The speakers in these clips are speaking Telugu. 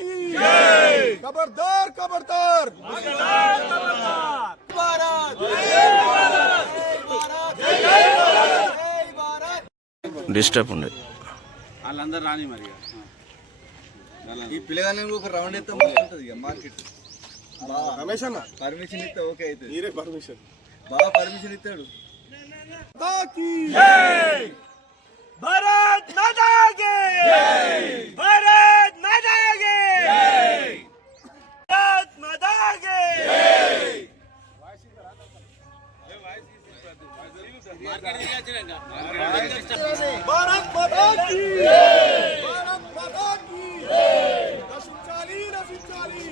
की जय। खबरदार खबरदार డిస్టర్బ్ ఉండే వాళ్ళందరూ రాని మరి ఈ పిల్లగానే ఒక రౌండ్ అయితే బాగుంటుంది ఇక మార్కెట్. రమేష్ అన్న పర్మిషన్ ఇస్తే ఓకే అవుతుంది. మీరే పర్మిషన్ బాగా పర్మిషన్ ఇస్తాడు. भारत माता की जय। भारत माता की जय। भारत माता की जय। भारत माता की जय। भारत माता की जय। नसिंचाली नसिंचाली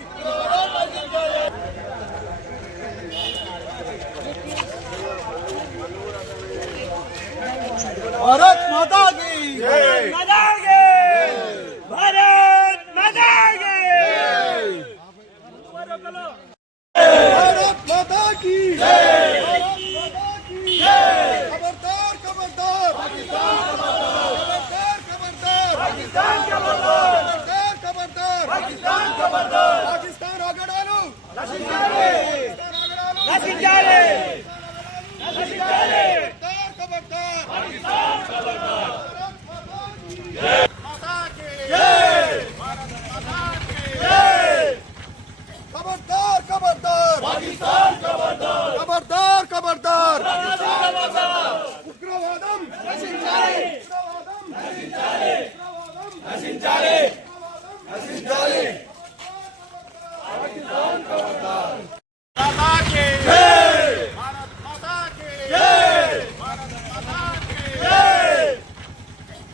भारत माता की जय। माता की भारत माता की भारत माता की जय। भारत माता की जय। खबरदार खबरदार खबरदार खबरदार पाकिस्तान खबरदार खबरदार पाकिस्तान खबरदार पाकिस्तान आगडालू नसिंचाले नसिंचाले नसिंचाले खबरदार पाकिस्तान खबरदार माता की जय। भारत माता की जय। खबरदार खबरदार पाकिस्तान खबरदार खबरदार खबरदार उग्रवादम नसिंचाले उग्रवादम नसिंचाले नसिंचाले नसिंचाले पाकिस्तान खबरदार माता की जय। भारत माता की जय। भारत माता की जय।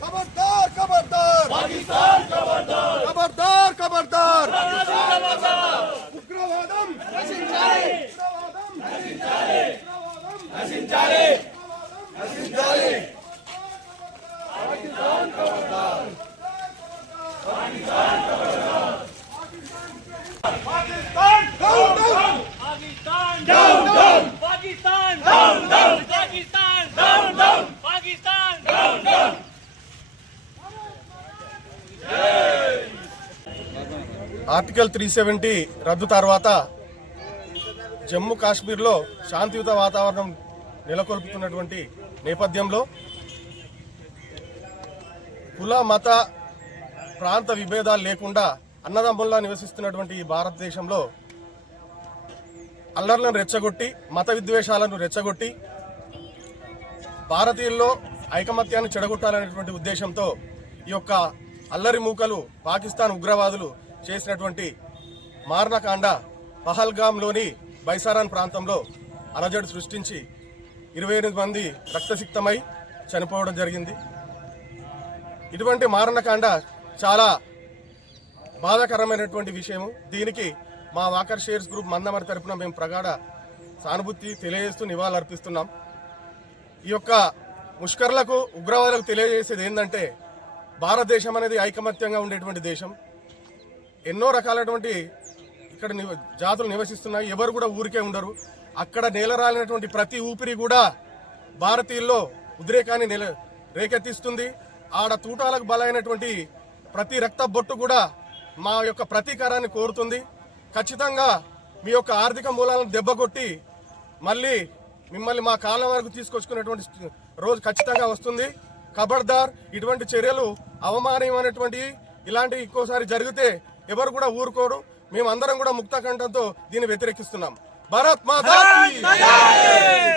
खबरदार खबरदार पाकिस्तान खबरदार खबरदार खबरदार उग्रवादम नसिंचाले उग्रवादम नसिंचाले नसिंचाले नसिंचाले पाकिस्तान खबरदार पाकिस्तान खबरदार Pakistan down down Pakistan down down Pakistan down down Pakistan down down Pakistan down down article 370 రద్దు తర్వాత జమ్మూ కాశ్మీర్లో శాంతియుత వాతావరణం నెలకొల్పుతున్నటువంటి నేపథ్యంలో కుల మత ప్రాంత విభేదాలు లేకుండా అన్నదమ్ముల్లా నివసిస్తున్నటువంటి ఈ భారతదేశంలో అల్లర్లను రెచ్చగొట్టి మత విద్వేషాలను రెచ్చగొట్టి భారతీయుల్లో ఐకమత్యాన్ని చెడగొట్టాలనేటువంటి ఉద్దేశంతో ఈ యొక్క అల్లరి మూకలు పాకిస్తాన్ ఉగ్రవాదులు చేసినటువంటి మారణకాండ పహల్గామ్లోని బైసారాన్ ప్రాంతంలో అలజడి సృష్టించి 28 మంది రక్తసిక్తమై చనిపోవడం జరిగింది. ఇటువంటి మారణకాండ చాలా బాధాకరమైనటువంటి విషయము. దీనికి మా వాకర్ షేర్స్ గ్రూప్ మందమరి తరపున మేము ప్రగాఢ సానుభూతి తెలియజేస్తూ నివాళులర్పిస్తున్నాం. ఈ యొక్క ముష్కర్లకు ఉగ్రవాదులకు తెలియజేసేది ఏంటంటే భారతదేశం అనేది ఐకమత్యంగా ఉండేటువంటి దేశం. ఎన్నో రకాలైనటువంటి ఇక్కడ జాతులు నివసిస్తున్నాయి. ఎవరు కూడా ఊరికే ఉండరు. అక్కడ నేలరాలినటువంటి ప్రతి ఊపిరి కూడా భారతీయుల్లో ఉద్రేకాన్ని రేకెత్తిస్తుంది. ఆడ తూటాలకు బలైనటువంటి ప్రతి రక్త బొట్టు కూడా మా యొక్క ప్రతీకారాన్ని కోరుతుంది. ఖచ్చితంగా మీ యొక్క ఆర్థిక మూలాలను దెబ్బకొట్టి మళ్ళీ మిమ్మల్ని మా కాలం వరకు తీసుకొచ్చుకునేటువంటి రోజు ఖచ్చితంగా వస్తుంది. ఖబర్దార్, ఇటువంటి చర్యలు అవమానమైనటువంటి ఇలాంటి ఇంకోసారి జరిగితే ఎవరు కూడా ఊరుకోరు. మేమందరం కూడా ముక్త కంఠంతో దీన్ని వ్యతిరేకిస్తున్నాం. భారత్ మాతా కీ జై.